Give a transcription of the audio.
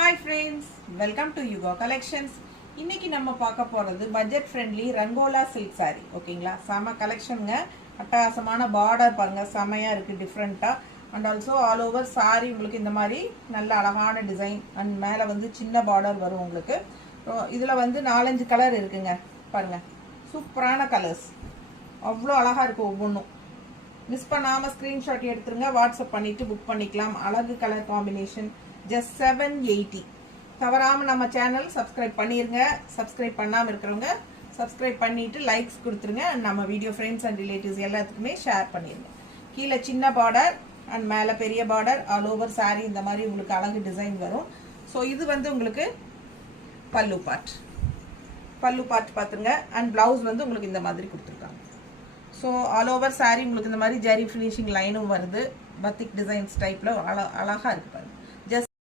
Hi friends, welcome to Yuga Collections. இன்னைக்கு நம்ம பார்க்க போறது budget friendly Rangola silk saree. ஓகேங்களா? செம கலெக்ஷனுங்க. அட்டகாசமான பார்டர் பாருங்க, செமையா இருக்கு டிஃபரெண்டா. And also all over saree உங்களுக்கு இந்த மாதிரி நல்ல அழகான டிசைன் அண்ட் மேலே வந்து சின்ன பார்டர் வரும் உங்களுக்கு. இதுல வந்து 4-5 கலர் இருக்குங்க. பாருங்க, சூப்பரான கலர்ஸ், அவ்வளோ அழகா இருக்கு ஒவ்வொன்றும். மிஸ் பண்ணாமல் ஸ்க்ரீன்ஷாட் எடுத்துருங்க, வாட்ஸ்அப் பண்ணிவிட்டு புக் பண்ணிக்கலாம். அழகு கலர் காம்பினேஷன், ஜஸ்ட் 780. தவறாமல் நம்ம சேனல் சப்ஸ்கிரைப் பண்ணிடுங்க. சப்ஸ்கிரைப் பண்ணாமல் இருக்கிறவங்க சப்ஸ்கிரைப் பண்ணிவிட்டு லைக்ஸ் கொடுத்துருங்க. நம்ம வீடியோ ஃப்ரெண்ட்ஸ் அண்ட் ரிலேட்டிவ்ஸ் எல்லாத்துக்குமே ஷேர் பண்ணிடுங்க. கீழே சின்ன பார்டர் அண்ட் மேலே பெரிய பார்டர், ஆல் ஓவர் சாரீ இந்த மாதிரி உங்களுக்கு அழகு டிசைன் வரும். ஸோ இது வந்து உங்களுக்கு பல்லு பார்ட் பார்த்துங்க. அண்ட் ப்ளவுஸ் வந்து உங்களுக்கு இந்த மாதிரி கொடுத்துருக்காங்க. ஸோ ஆல் ஓவர் சாரீ உங்களுக்கு இந்த மாதிரி ஜரி ஃபினிஷிங் லைனும் வருது. பத்திக் டிசைன்ஸ் டைப்பில் அழகாக இருக்குது பாருங்க.